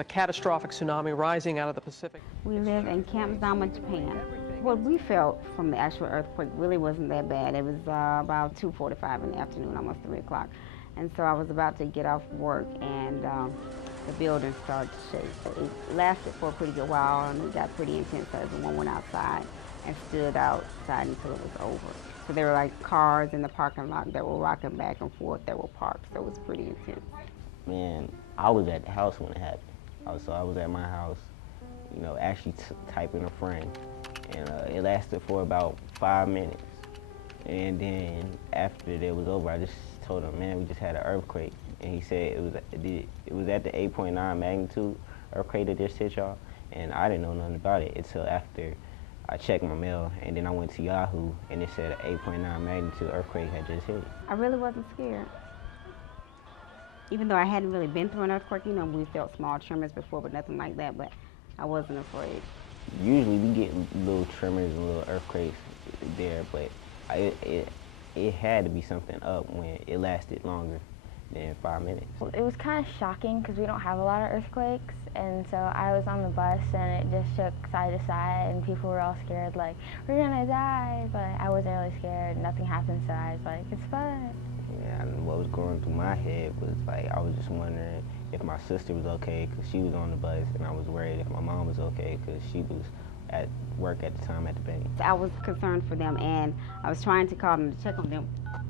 A catastrophic tsunami rising out of the Pacific. We live in Camp Zama, Japan. What we felt from the actual earthquake really wasn't that bad. It was about 2:45 in the afternoon, almost 3 o'clock. And so I was about to get off work, and the building started to shake. It lasted for a pretty good while, and it got pretty intense. So everyone went outside and stood outside until it was over. So there were like cars in the parking lot that were rocking back and forth that were parked. So it was pretty intense. Man, I was at the house when it happened. So I was at my house, you know, actually typing a friend. And it lasted for about 5 minutes. And then after it was over, I just told him, man, we just had an earthquake. And he said it was at the 8.9 magnitude earthquake that just hit y'all. And I didn't know nothing about it until after I checked my mail, and then I went to Yahoo, and it said an 8.9 magnitude earthquake had just hit. I really wasn't scared. Even though I hadn't really been through an earthquake, you know, we felt small tremors before, but nothing like that, but I wasn't afraid. Usually we get little tremors and little earthquakes there, but it had to be something up when it lasted longer than 5 minutes. It was kind of shocking because we don't have a lot of earthquakes, and so I was on the bus and it just shook side to side and people were all scared, like, we're gonna die, but I wasn't really scared. Nothing happened, so I was like, it's fun. Yeah, and what was going through my head was like, I was just wondering if my sister was okay because she was on the bus, and I was worried if my mom was okay because she was at work at the time at the bank. I was concerned for them, and I was trying to call them to check on them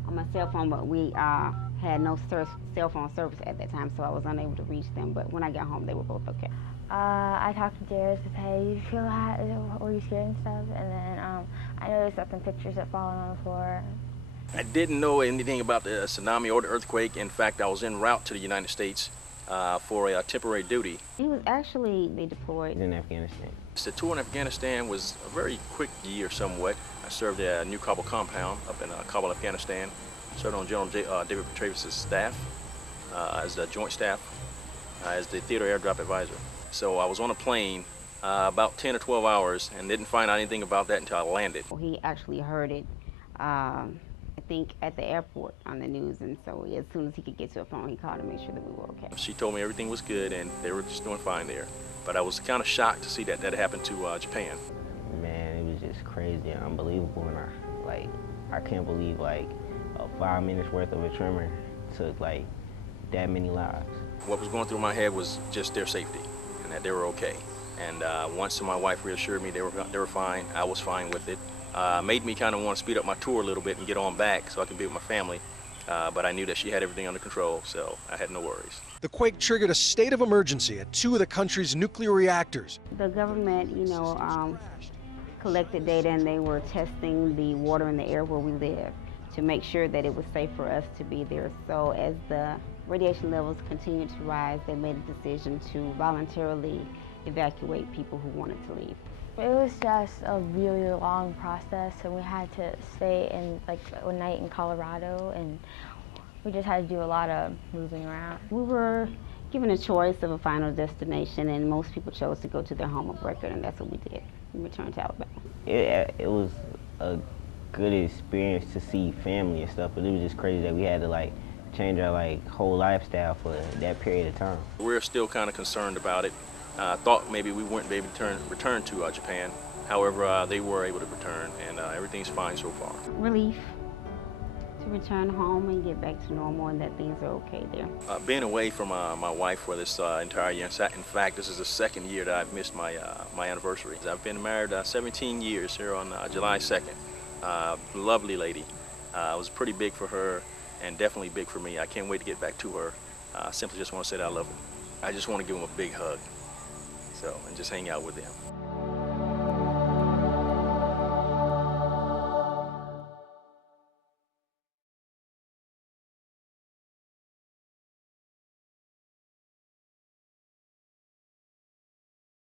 on my cell phone, but we had no cell phone service at that time, so I was unable to reach them. But when I got home, they were both okay. I talked to Jared and said, hey, you feel that? Were you scared and stuff? And then I noticed that some pictures had fallen on the floor. I didn't know anything about the tsunami or the earthquake. In fact, I was en route to the United States for a temporary duty. He was actually deployed in Afghanistan. The tour in Afghanistan was a very quick year somewhat. I served at New Kabul compound up in Kabul, Afghanistan. Served on General David Petraeus' staff as the joint staff, as the theater airdrop advisor. So I was on a plane about 10 or 12 hours and didn't find out anything about that until I landed. He actually heard it, I think, at the airport on the news, and so as soon as he could get to a phone, he called to make sure that we were okay. She told me everything was good and they were just doing fine there. But I was kind of shocked to see that happened to Japan. Man, it was just crazy and unbelievable, and I can't believe like 5 minutes worth of a tremor took like that many lives. What was going through my head was just their safety and that they were okay. And once my wife reassured me they were fine, I was fine with it. Made me kind of want to speed up my tour a little bit and get on back so I could be with my family. But I knew that she had everything under control, so I had no worries. The quake triggered a state of emergency at 2 of the country's nuclear reactors. The government, you know, collected data, and they were testing the water in the air where we live to make sure that it was safe for us to be there. So as the radiation levels continued to rise, they made a decision to voluntarily evacuate people who wanted to leave. It was just a really long process, and we had to stay in like a night in Colorado, and we just had to do a lot of moving around. We were given a choice of a final destination, and most people chose to go to their home of record, and that's what we did. We returned to Alabama. It was a good experience to see family and stuff, but it was just crazy that we had to like change our like whole lifestyle for that period of time. We're still kind of concerned about it. Thought maybe we wouldn't be able to return to Japan. However, they were able to return, and everything's fine so far. Relief to return home and get back to normal, and that things are okay there. Being away from my wife for this entire year, in fact, this is the second year that I've missed my anniversary. I've been married 17 years here on July 2nd. Lovely lady. It was pretty big for her and definitely big for me. I can't wait to get back to her. Simply just want to say that I love her. I just want to give them a big hug. And just hang out with them.